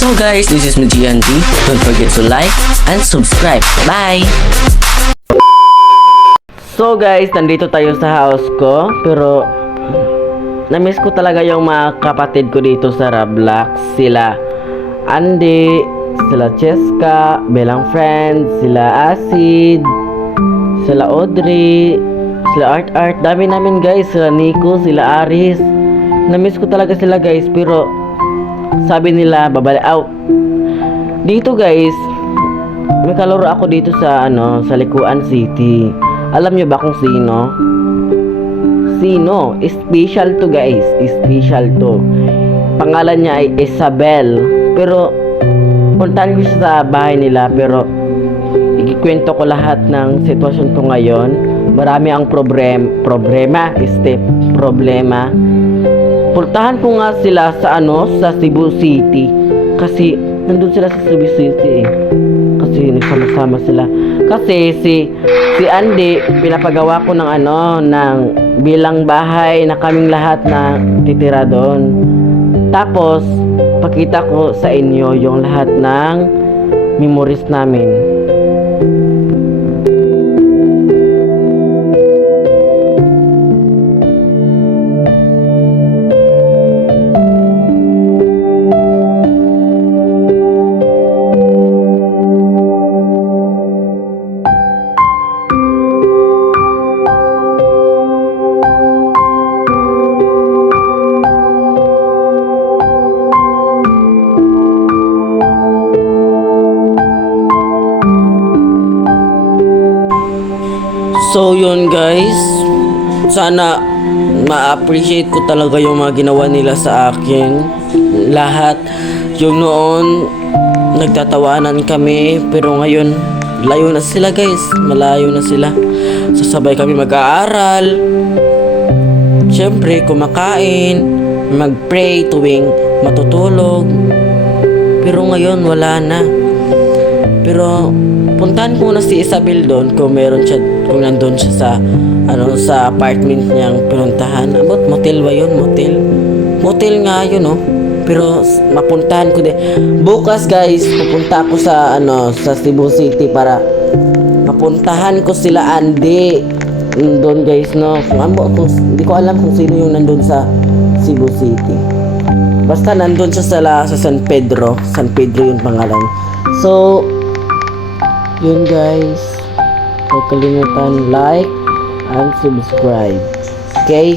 So guys, this is me GND. Don't forget to like and subscribe. Bye! So guys, nandito tayo sa house ko. Pero na-miss ko talaga yung mga kapatid ko dito sa Roblox. Sila Andy, sila Cheska, Belang Friends, sila Acid, sila Audrey, sila Art. Dami namin guys. Sila Nico, sila Aris. Na-miss ko talaga sila guys. Pero sabi nila babalik out. Dito guys, may kalaro ako dito sa sa Likuan City. Alam nyo ba kung sino? Sino? Special to guys. Special to. Pangalan niya ay Isabel. Pero puntahan ko siya sa bahay nila. Pero ikikwento ko lahat ng sitwasyon ko ngayon. Marami ang problema. Puntahan ko nga sila sa sa Cebu City. Kasi nandun sila sa Cebu City kasi nagsama-sama sila. Kasi si Andy, pinapagawa ko ng ng bilang bahay na kaming lahat na titira doon. Tapos pakita ko sa inyo yung lahat ng memories namin. So yun guys, sana ma-appreciate ko talaga yung mga ginawa nila sa akin. Lahat. Yung noon nagtatawanan kami, pero ngayon layo na sila guys. Malayo na sila. Sasabay kami mag-aaral, syempre kumakain, mag-pray tuwing matutulog. Pero ngayon wala na. Pero puntahan ko na si Isabel doon kung meron siya, kung nandun siya sa sa apartment niyang pinuntahan. About motel ba yun? Motel nga yun, no? Pero mapuntahan ko din. Bukas guys, pupunta ako sa sa Cebu City para mapuntahan ko sila Andy doon guys, no? Hindi ko alam kung sino yung nandun sa Cebu City. Basta nandun siya sa San Pedro yung pangalan. So yun guys, huwag kalimutan like and subscribe. Okay?